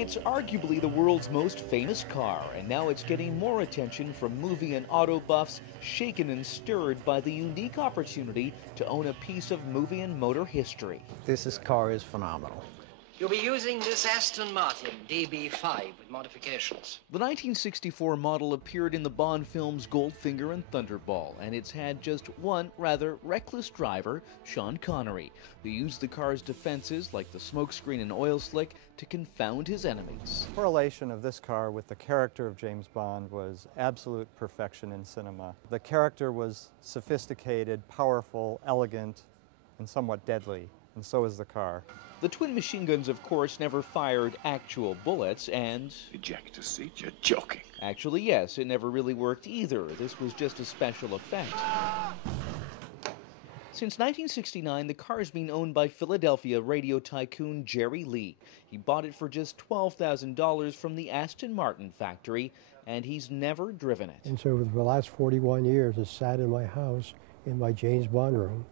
It's arguably the world's most famous car, and now it's getting more attention from movie and auto buffs, shaken and stirred by the unique opportunity to own a piece of movie and motor history. This car is phenomenal. You'll be using this Aston Martin DB5 with modifications. The 1964 model appeared in the Bond films Goldfinger and Thunderball, and it's had just one rather reckless driver, Sean Connery, who used the car's defenses, like the smokescreen and oil slick, to confound his enemies. The correlation of this car with the character of James Bond was absolute perfection in cinema. The character was sophisticated, powerful, elegant, and somewhat deadly, and so is the car. The twin machine guns, of course, never fired actual bullets, and... Ejector seat? You're joking. Actually, yes, it never really worked either. This was just a special effect. Since 1969, the car's been owned by Philadelphia radio tycoon Jerry Lee. He bought it for just $12,000 from the Aston Martin factory, and he's never driven it. And so for the last 41 years, it sat in my house, in my James Bond room,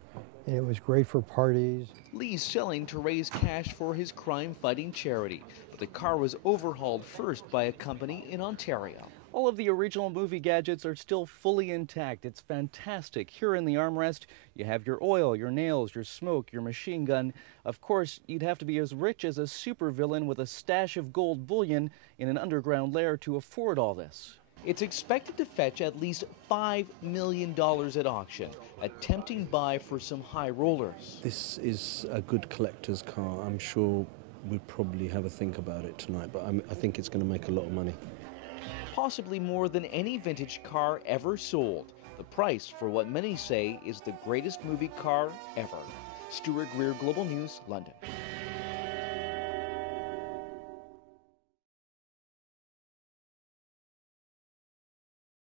and it was great for parties. Lee's selling to raise cash for his crime-fighting charity, but the car was overhauled first by a company in Ontario. All of the original movie gadgets are still fully intact. It's fantastic. Here in the armrest, you have your oil, your nails, your smoke, your machine gun. Of course, you'd have to be as rich as a supervillain with a stash of gold bullion in an underground lair to afford all this. It's expected to fetch at least $5 million at auction, a tempting buy for some high rollers. This is a good collector's car. I'm sure we'll probably have a think about it tonight, but I think it's going to make a lot of money. Possibly more than any vintage car ever sold. The price for what many say is the greatest movie car ever. Stuart Greer, Global News, London.